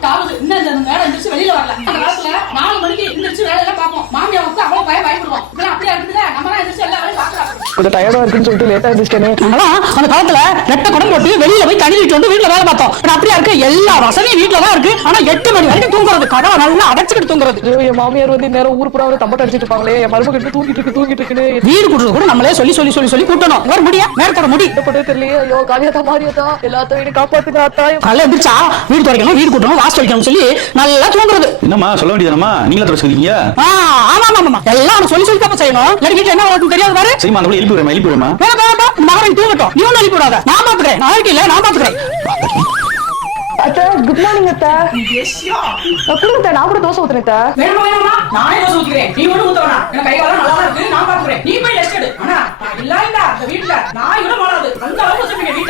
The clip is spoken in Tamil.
எட்டாவது இன்னும் இந்த மேடம் எந்திரிச்சு வெளியில வரல. அந்த காலத்துல நாலு மணிக்கு எந்திரிச்சு வேலை கொஞ்சம் டயர்டா இருக்குன்னு சொல்லிட்டு லேட்டா இருந்துச்சுட்டேனே நாங்களாம் அந்த காலத்துல ரெட்ட குடம் போட்டு வெளியில போய் தண்ணி விட்டு வந்து வீட்டுல வேலை பார்த்தோம். ஆனா அப்படியா இருக்கு? எல்லா வசதியும் வீட்டுல தான் இருக்கு. ஆனா எட்டு மணி வரைக்கும் தூங்குறது கதவை நல்லா அடைச்சுக்கிட்டு தூங்குறது. என் மாமியார் வந்து நேரம் ஊர் புறா தம்பட்ட அடிச்சிட்டு இருப்பாங்களே. என் மருமக கிட்ட தூங்கிட்டு இருக்கு தூங்கிட்டு இருக்குன்னு. வீடு கூட்டுறது கூட நம்மளே சொல்லி சொல்லி சொல்லி சொல்லி கூட்டணும். ஒரு முடியா? நேரத்தோட முடி. பண்ணவே தெரியலையே. ஐயோ காவியாத்தா மாரியாத்தா எல்லாத்தையும் வீடு காப்பாத்துங்க அத்தா. காலைல எந்திரிச்சா வீடு துடைக்கணும் வீடு கூட்டணும் வாசல் வைக்கணும் சொல்லி நல்லா தூங்குறது. என்னம்மா சொல்ல வேண்டியதானம்மா நீங்களா ஆ, ஆமா ஆமா ஆமா எல்லாம் அவனுக்கு சொல்லி சொல்லி தான் செய்யணும். இல்லாட்டி வீட்டுல என்ன உனக்கு தெரியாது பாரு. சரிம்மா அந்த எழுப்பி விடுறேன் எழுப்பி. இந்த மகன் தூங்கட்டும். நீ ஒன்றும் அனுப்பி விடாத. நான் பாத்துக்கிறேன். நாளைக்கு இல்ல நான் பாத்துக்கிறேன். அத்தா குட் மார்னிங் அத்தா. கொடுங்க அத்தா, நான் கூட தோசை ஊத்துறேன் அத்தா. வேணுமா வேணுமா? நானே தோசை ஊத்திக்கிறேன். நீ ஒண்ணு ஊத்த வேணாம் எனக்கு கை காலம் நல்லா இருக்கு. நான் பாத்துக்கிறேன். நீ போய் ரெஸ்ட் எடு. ஆனா நான் இல்ல இல்ல. அந்த வீட்டுல நான் கூட மாறாது அந்த அளவுக்கு வச்சிருக்கீங்க வீட்டுல